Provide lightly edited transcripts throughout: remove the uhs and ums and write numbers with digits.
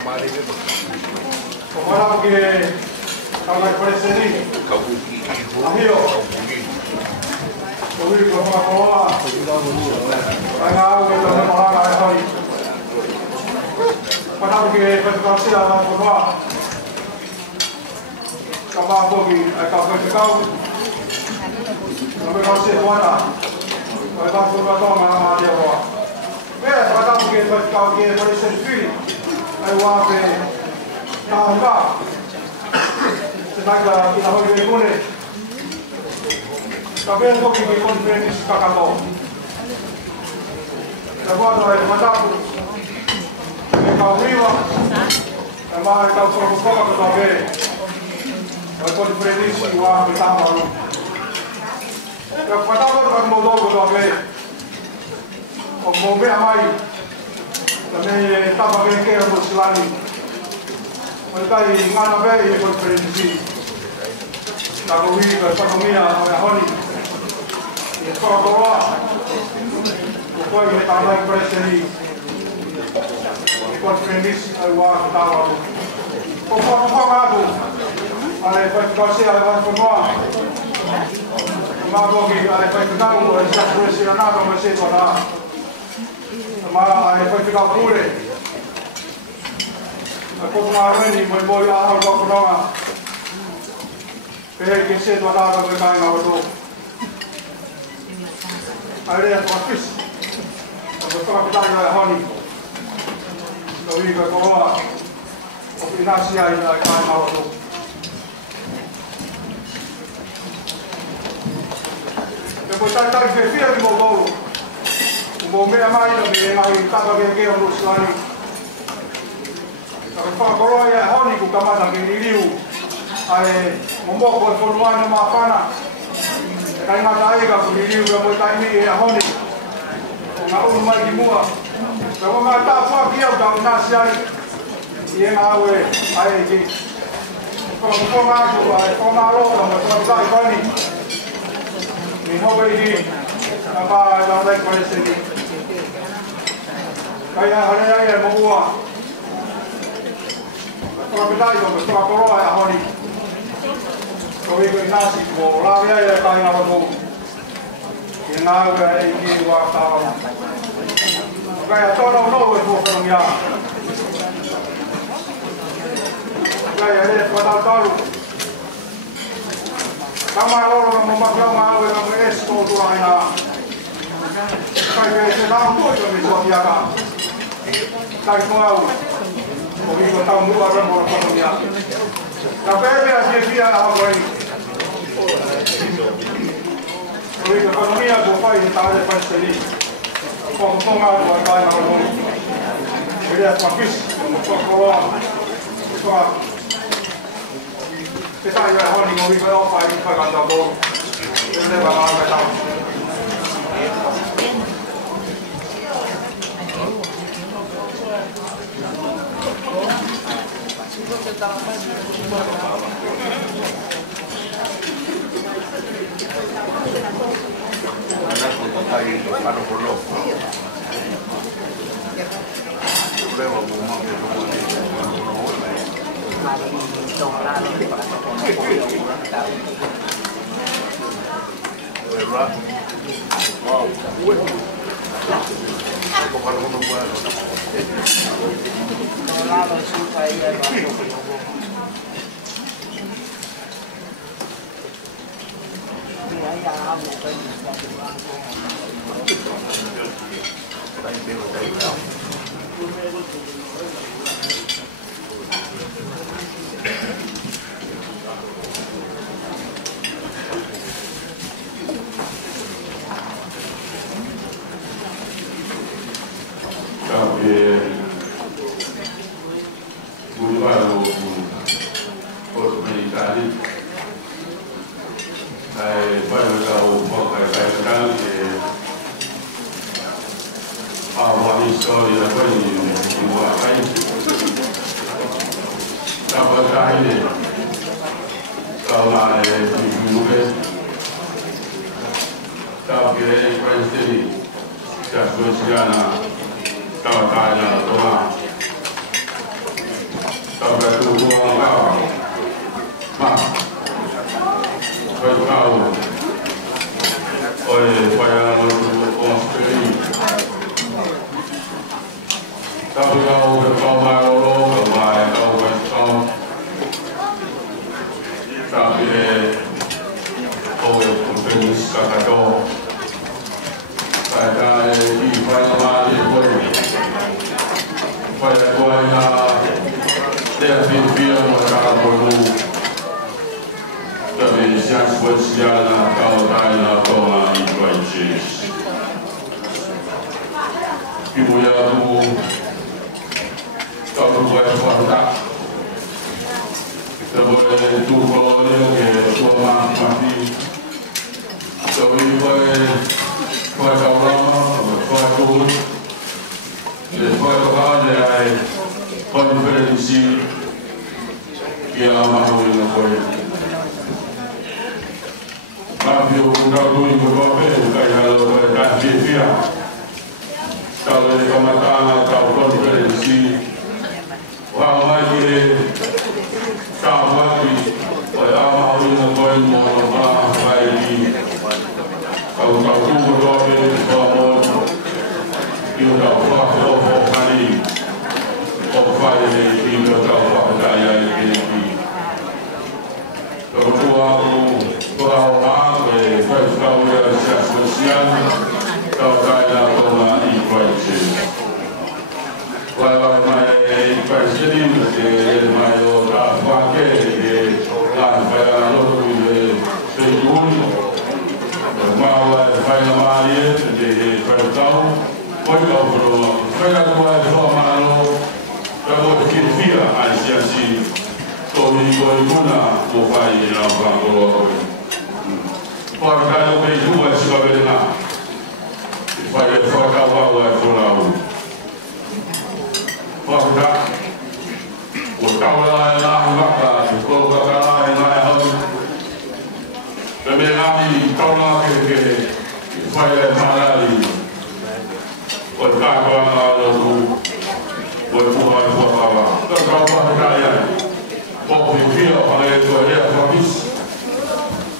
Como que estaba por ese día. Amigo. Hoy con la cola. Venga, que lo vamos a hacer hoy. Para que pues casi la vamos a probar. Capaz porque hay café de cau. No me casi buena. Vai dar por toma na área boa. Mira, vai dar porque vai ficar aqui por esse fio. Aí o ave tá lá. Você vai lá aqui na rua de Cune. Tá vendo que conferência está acabou. Agora vai dar por viva. É mais que o protocolo que tá vendo. Vai conferência o ave tá maluco. Eu falava para o Moldova também. O Moldova mais também estava bem que era do Silani. Mas daí nada bem e foi diferente. Da comida, da economia, a Rony. E a escola do lá. O pai que estava lá em Brasília. E foi diferente aí o ar que estava. O povo formado. Aí vai ficar assim, aí vai formar. Mas porque aí vai ficar o já pressionado mas isso lá. Mas aí vai ficar pure. A pouco na rede vai boiar algo para nós. Que se do lá vai cair na rua. Aí é para fish. Vou falar que dá na Rony. Então ele vai colocar o financiar aí na cair na rua. Depois está em Fefia de Moldova. O Bombeiro é mais também, aí estava bem aqui no Silani. A coroa é Rony, o camada que ele viu. Aí, o moco foi no ano uma pana. Aí na daíga, o ele viu, eu vou estar em Rony. Na uma mais de mua. Eu vou matar só aqui, eu vou nascer aí. E na água, aí aqui. Como água, aí como a louca, mas vou estar em Rony. Hoje na barra da lei parece que aí a área é boa. A propriedade do pessoal coroa é a Rony. Hoje que nasce boa, lá é cai na rua. E na água é que o ar tá. Vai a toda o novo é por caminhar. Vai aí para dar talo. Tämä on maailma Espootua aina. Kaikkein on tuotamisuot jakaa. Kaikki on auki. Oliko tämä on muu arvonmuodostamia. Ja perheäisiä siellä alkoi. Oliko ekonomia kun painetaan edespäin niin. Koko maailma on aina ollut. Edes vaan koko loa. Cái tay này họ đi ngồi với ông phải gần đầu tôi nên là bà phải làm a filha marcada por luz. Também se associa na cauda e na toma e coites. Que mulher do caldo vai guardar. Também tu colônia que toma aqui. Também vai calma, vai tudo. Depois pode diferenciar que ela amarrou na coisa. Mas eu vou dar o único papel, que ela vai desviar. Kalau dia makan, kalau pun diferensi, orang lagi kau lagi, orang mahu yang kau mau lagi. Kalau kau tu berdoa, kau you know, for money, or finding you know, for the for our army, first our social, our equality. While my president, my Lord, market, the union, my final the first town. Pode dar o problema. Foi agora de forma para você vira a ciência. Todo mundo não vai lá para o para cá o beijo vai se ver lá. Vai focar o vai falar. Focar. O carro lá lá colocar lá lá. Também lá e calma que vai falar ali. Buat kawan lalu, buat kawan, kawan kaya, bagi dia pada dia habis,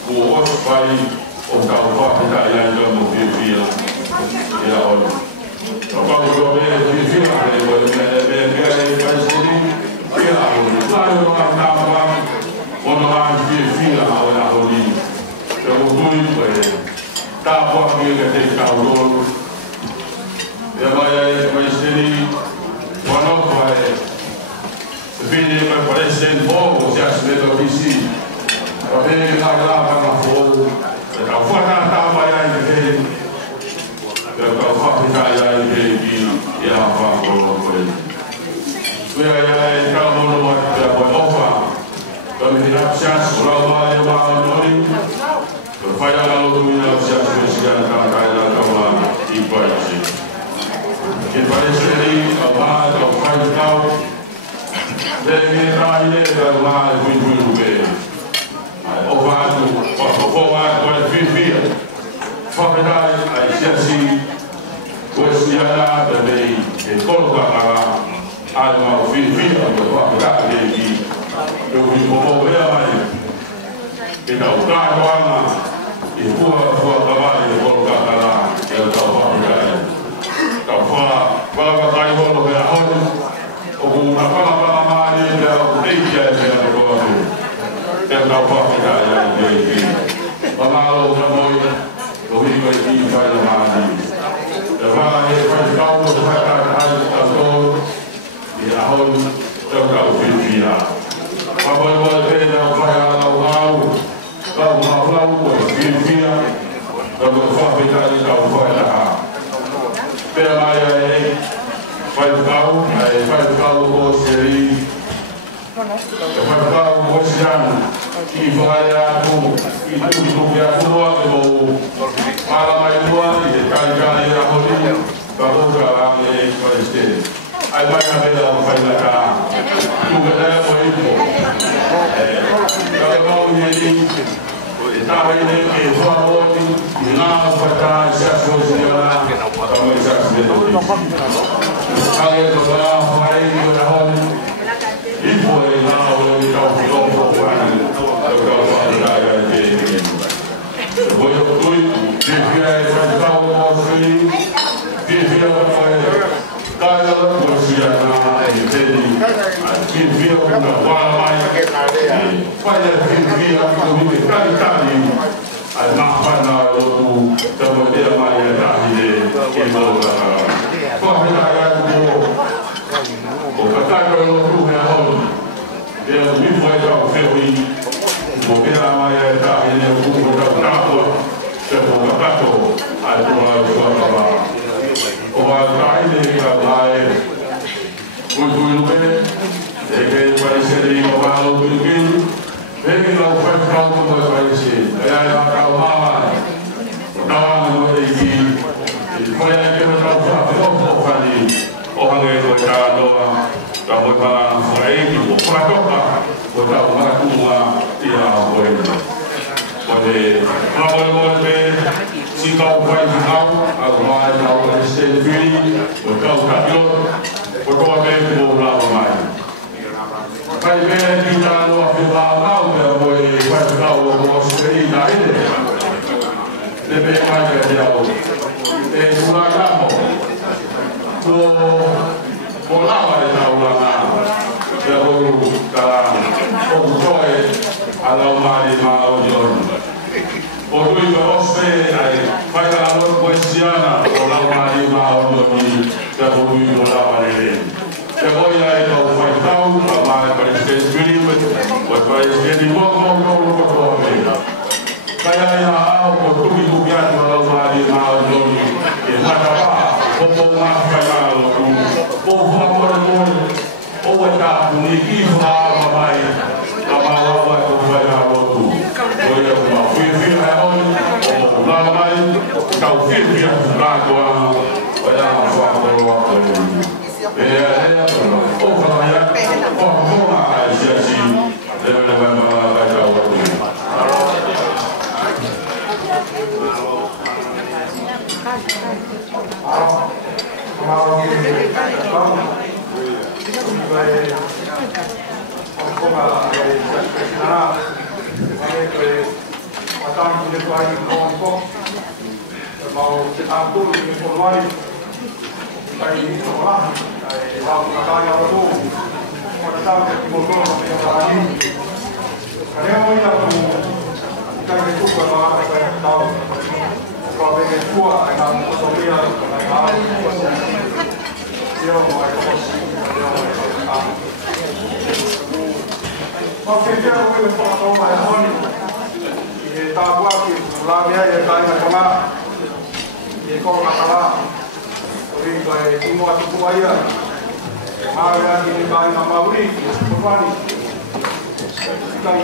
buat bayi, kawan kaya yang mungkin dia, ya orang. Kalau kita dia buat dia sini, dia lalu orang kawan, orang dia orang ini, kemudian tak buat dia kawan. Mas ele, quando vai vir para aparecer fogo, se as vezes eu disse, para ver lá para fogo, eu vou na trabalhar ele, eu vou ficar ele e a falar com ele. Eu não vou ter ofa, eu me dirá chance para lá eu vou ali, eu vou lá no domingo chance para chegar na casa e vai que parece ali a faz tal deve trair lá muito bem o vaso vai viver fabricar a ciência coisa também que colocar a alma viver fabricar ele eu vou ver mais que dá o carro lá e for trabalho colocar lá eu fabricar kalau kau ingin berahon, aku nak kalau mana dia dia berdoa, dia berdoa kita yang ini. Kalau kamu ini bagi pada mana, kalau kau berkata atau berahon, kau berfirman. Kalau dia kau mau berfirman, kau berfirman kau berdoa. Pela faz o carro seri, faz o carro oceano, que vai a tu, e tudo que a tua levou, para mais tua e carregar a rolinha, para outra lá e parecer. Aí vai a vela faz a cá, tu que é bonito, carregar o dinheirinho. Estava ele que foi a ordem, e lá para trás, já foi o lá, para já se ver. Aí eu lá, vai e a ordem, e foi lá, eu Voy a fui, vivia a enfrentar o nosso filho, vivia a caia da poesia na vivia com a mais, vivia com carinho, a marca do tamanho mais da que não corre na área do o catálogo do real, que parece que digo para los pequeños, ven que lo fue pronto como parece, allá acababa, estaba en el aquí, y fue a que me trajo poco para mí, ojalá que fue cada día, la voy para ahí, por la copa, por la Cuba y la buena. Porque no podemos ver si todo fue fijado, agora está este fili, porque o campeão, por todo tempo por lá mais. Vai ver que está no afirmado, mas vai ficar o nosso querido ainda. Deve mais ver algo. É sulagamo. Por lá vai estar o lá. Depois cara, o joy alaumari maojon. Por lui osse fai la loro poesiana o alaumari maojon da por lui o la parere. E poi hai lo fai tau, ma per il spirito, poi fai di poco. Kaya ina au ko tu biar alaumari maojon e matapa o ma fai la loro. O favor o wata ni fa mai la mala wa ko fa ya lo tu o ya ma fi ha on o la mai ka fi ra ko wa ya fa ko wa ko ya o fa ya o ma ya si le ba ma ka wa tu Mas que dia eu vou falar com o Marrone e tá aqui lá minha tá indo lá e como tá lá o rio vai timo a tu aí a área que vai na Mauri por ali tá aí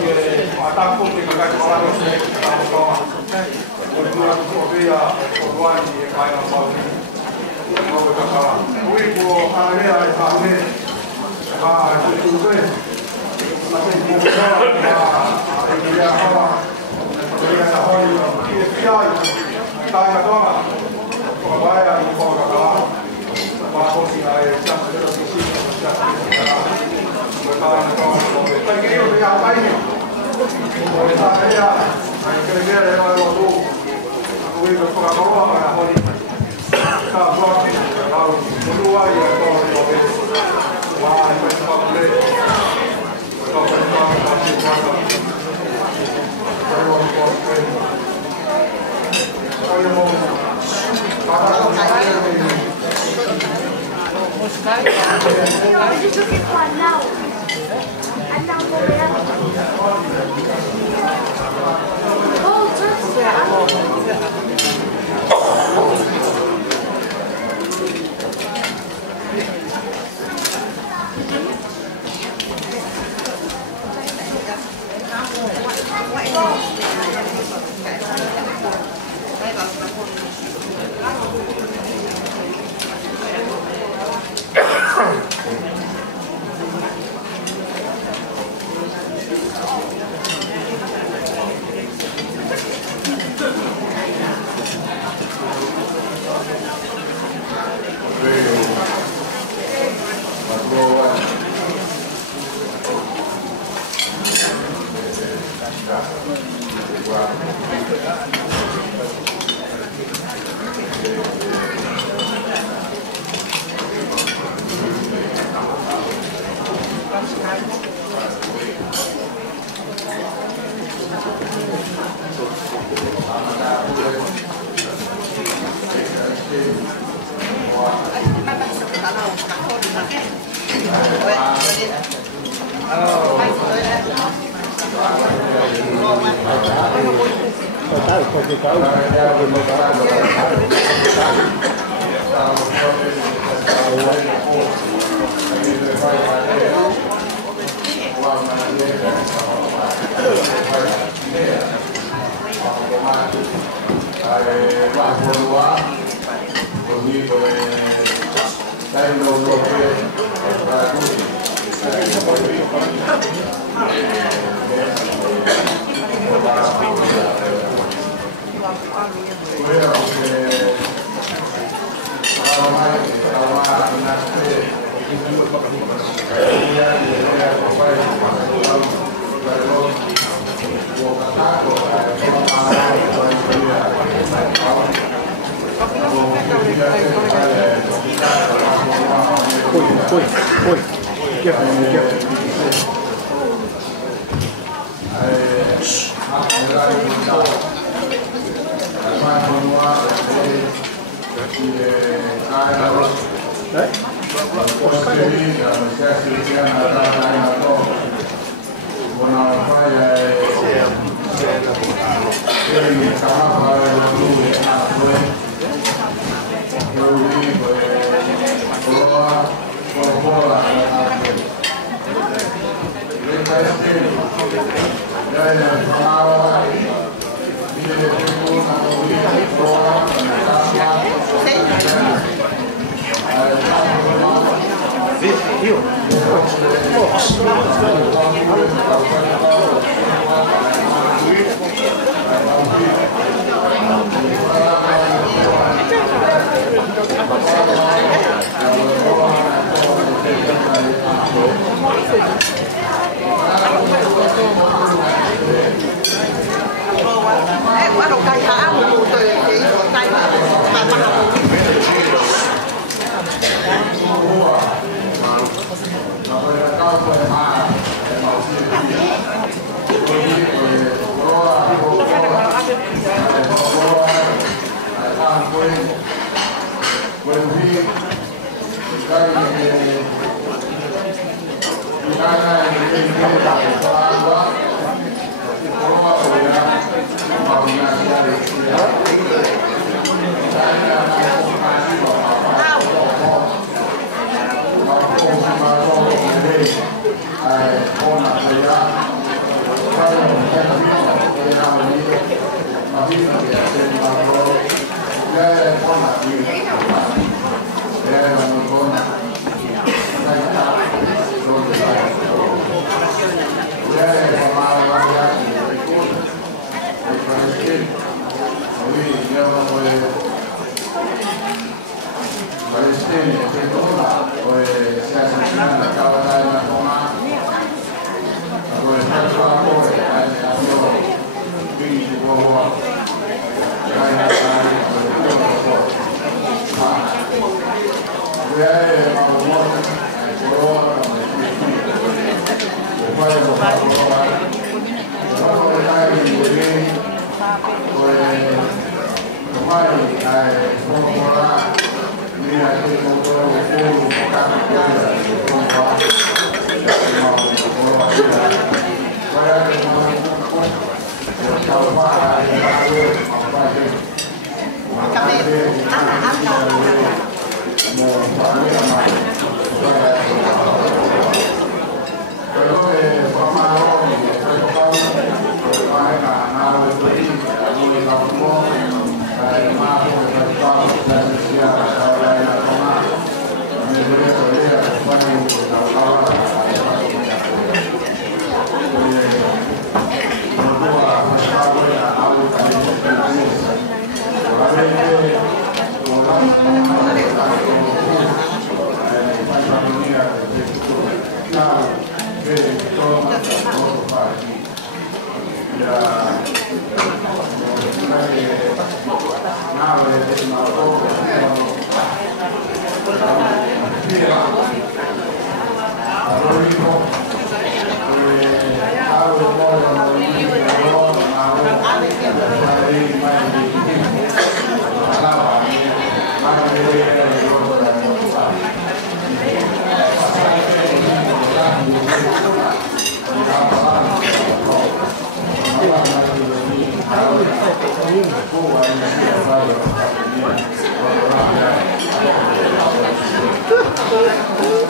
ataque que vai falar você tá lá o lado do via por ali e vai na Mauri não vai tá lá o rio a área tá ali tudo bem. Oi, careful. Bắt tay hả? Một từ chỉ một tay mà Thank you.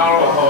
Gracias.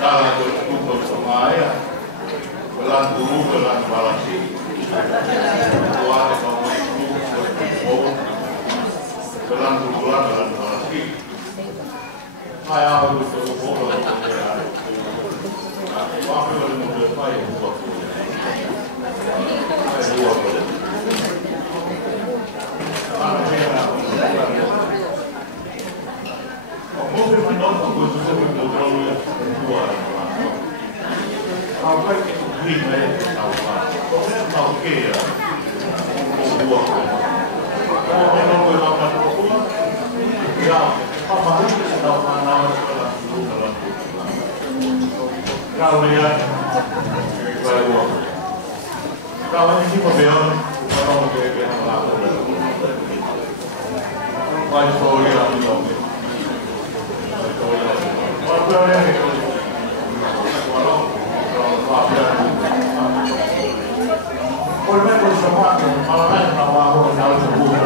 Salah Maya, belan bulu, belan balasi, keluar ekonomi bulu, belan bulan, belan balasi. Saya harus berhubung dengan dia. Apa yang boleh saya buat? Saya buat. Mungkin menonton gue sudah berdoa dua. Apa itu lima yang tahu kan? Kalau tahu kira, dua. Kalau menonton apa dua, ya apa itu tahu mana sekolah dulu dalam. Kalau lihat baru, kalau ini pembelian kalau dia melakukan, wajib boleh ambil. Oleh semua malam nama aku kenal semua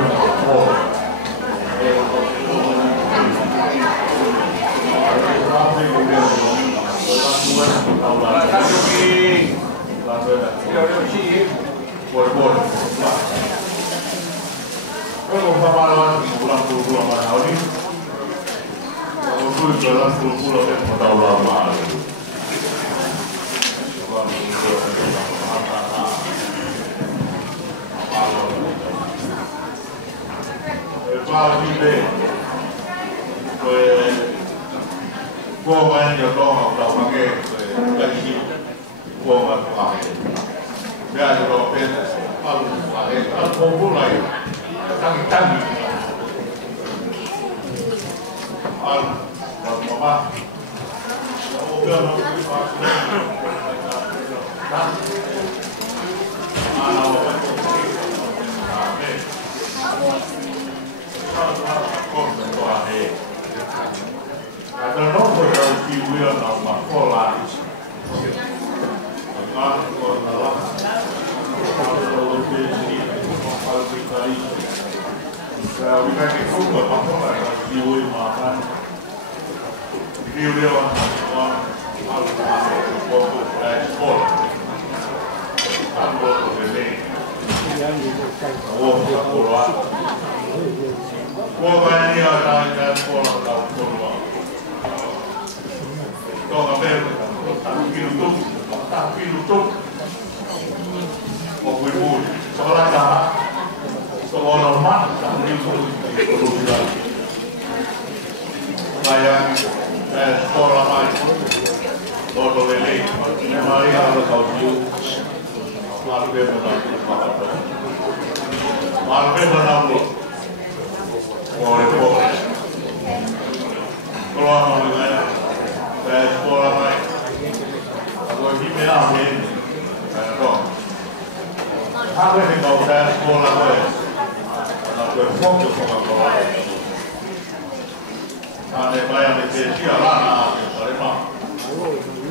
jalan pulau yang tahu lama. Pagi deh, gua main jodong, udah pakai lagi gua nggak pakai. Dia jodong pen, lalu pakai, lalu mulai tangi. Mama, udah mau ada nomor dari video nama pola. Video sekolah lain, Lord Lele, Mari harus tahu Marbe menabur, boleh. Kalau mau dengan sekolah lain, kalau kita ambil, kalau apa yang kau sekolah lain, kalau fokus sama sekolah. Ada yang di Alana, terima.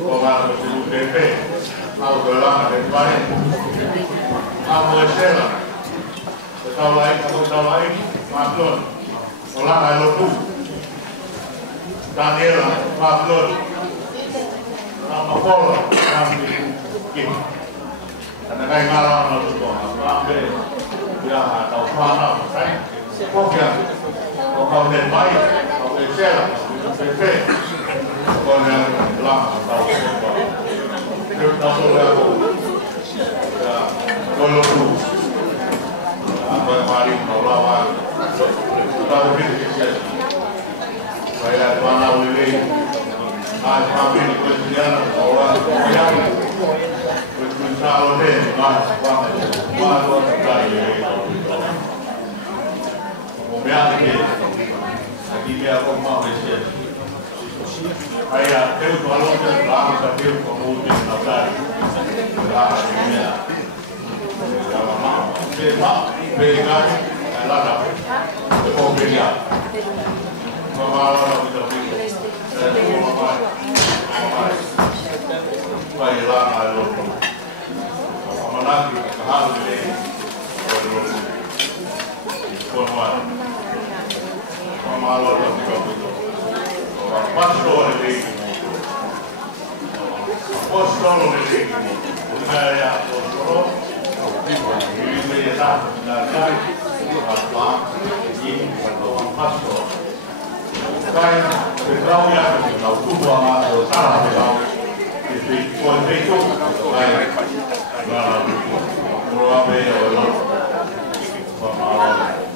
Orang di UPP, mau belang ada baik. Kamu esela, tahu lain, maklum. Orang ada tu, Daniel, maklum. Nama Paul, kami kim. Karena kaya ngalah lalu tu, ambil, dia tahu mana, saya, pokoknya, kau den baik. Esela, UPP, con làm tàu được tàu là con lô đủ với hoa đi tàu lao vào tàu biết cái gì vậy là toàn lao đi ai mà biết cái gì là tàu là cái mình sao luôn thế mà qua luôn cái một bé thì dia aku mau bersih. Ayah, dia kalau terang tapi kemudian nalar, nalarnya, kalau mau, begal, nalar, kemudian, kalau kita pilih, mama, baiklah lalu, mana kita harus lalu, konwan. Malu orang pastor ini, Apostolo del Regno, ormai apostolo, quindi esatto, da dai, a pastor. Sai, per Claudia, da tutto amato, sarà che si può peso, vai, non va bene, allora,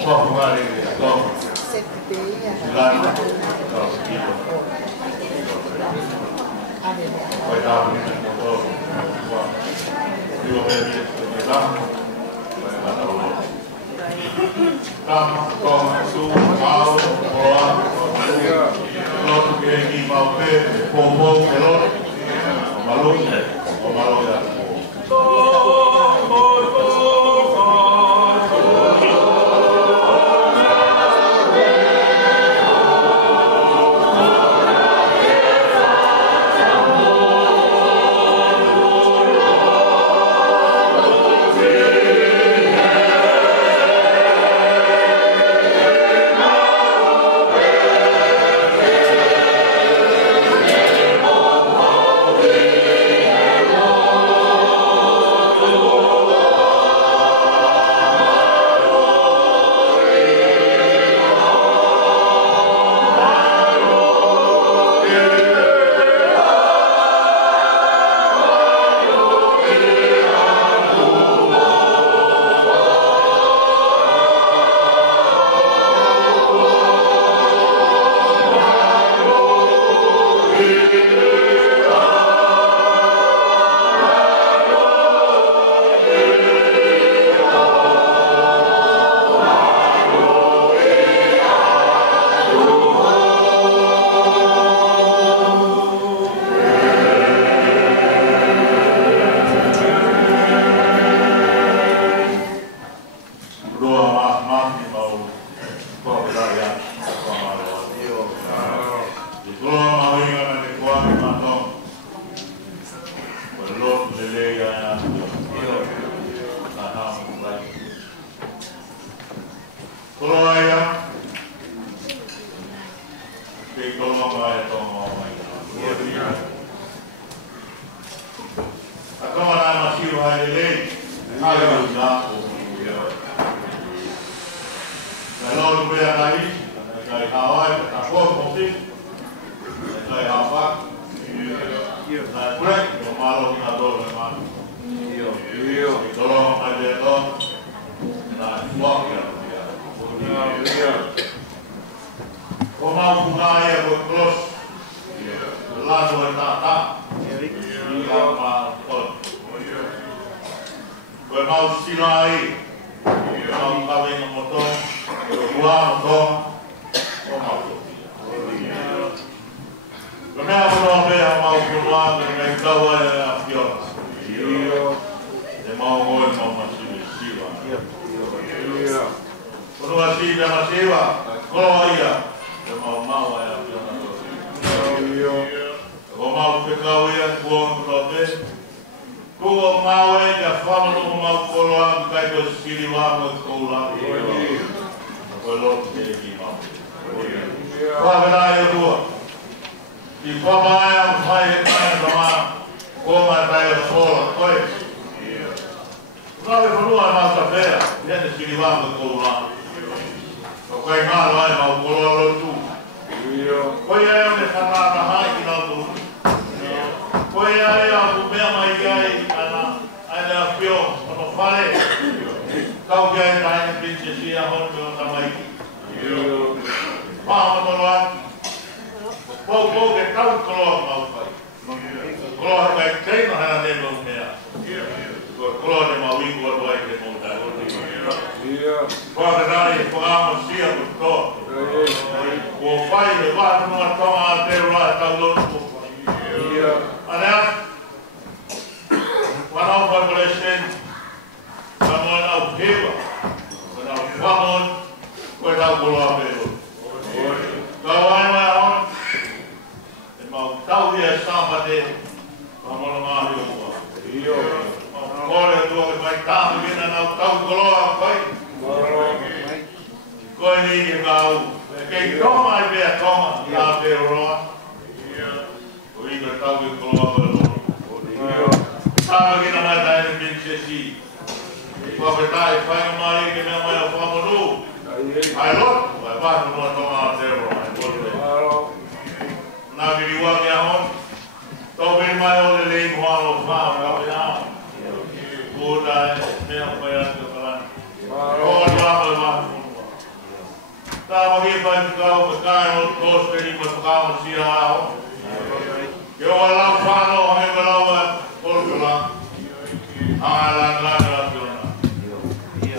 può fumare il stomaco, si lascia, poi da un modo, io per su Paolo, non che chi fa un po' ma lui o malore. Tava aqui na mais da área de Chessi. Pô, verdade, faz uma aí que minha mãe é famoso. Aí, louco, vai para não tomar uma terra, vai voltar. Na viriwa minha mãe, talvez mais olhe lei com a lofa, capitão. Puta, minha mãe é falando. Olha lá, tava aqui para ficar o carro, dois que ele vai ficar um ciarro. Eu vou lá falo, eu vou lá por lá.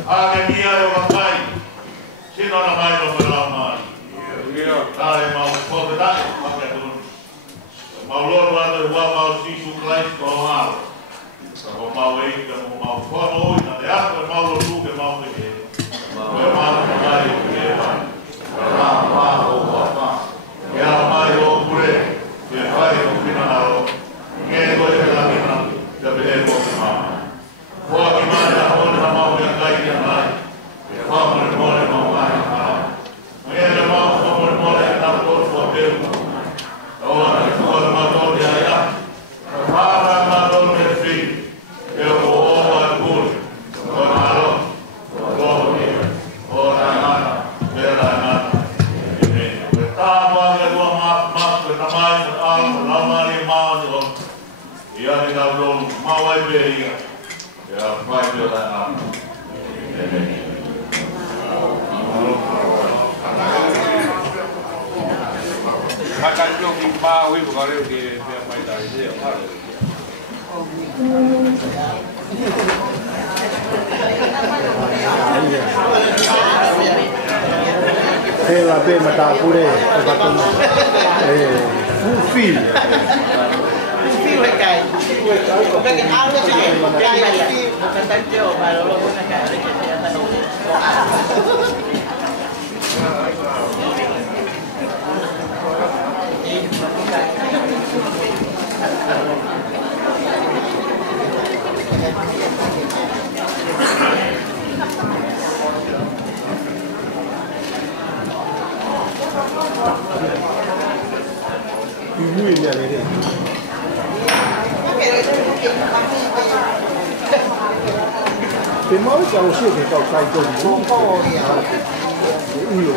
Lá a minha eu vou sair. Se não na mais eu vou lá mais. Tá, irmão, pode dar, mas é tudo. Mas o Lord vai dar o Sisu Christ com o mal. Com o mal aí, com o mal fora hoje, na teatro, o mal do sul, o mal do que. O mal do vai, o que vai. E a mais o pure, que vai o final. Quem gosta da minha, da beleza do mal. Pode mais a roda da mão que cai de lá. Vamos embora, irmão, vai. Mulher, irmão, vamos embora, está todo o tempo. Agora, escola, matou de aí. Para, matou meu filho. Eu vou ao curso. Agora, agora, ora, nada, pera, nada. Estava a tua máscara, tamanho, alto, lá, ali, mal, e aí, dá o mal, vai ver. Ja, fijn wil hij aan. Hij kan nog niet maar hoe we gaan ook die bij daar is heel hard. Ela bem matar por ele, um filho. Feel like I Porque algo así, porque hay aquí, porque está el tío, para luego una cara de que ya está E muito ali. Tem mal que eu sei que eu caio todo mundo. Io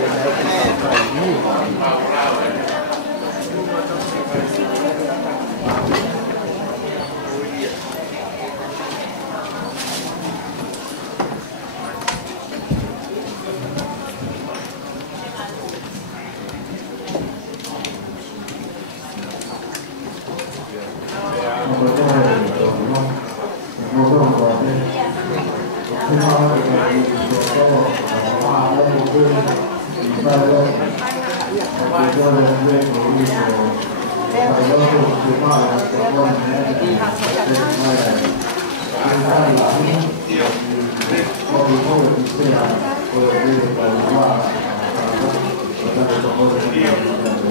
Io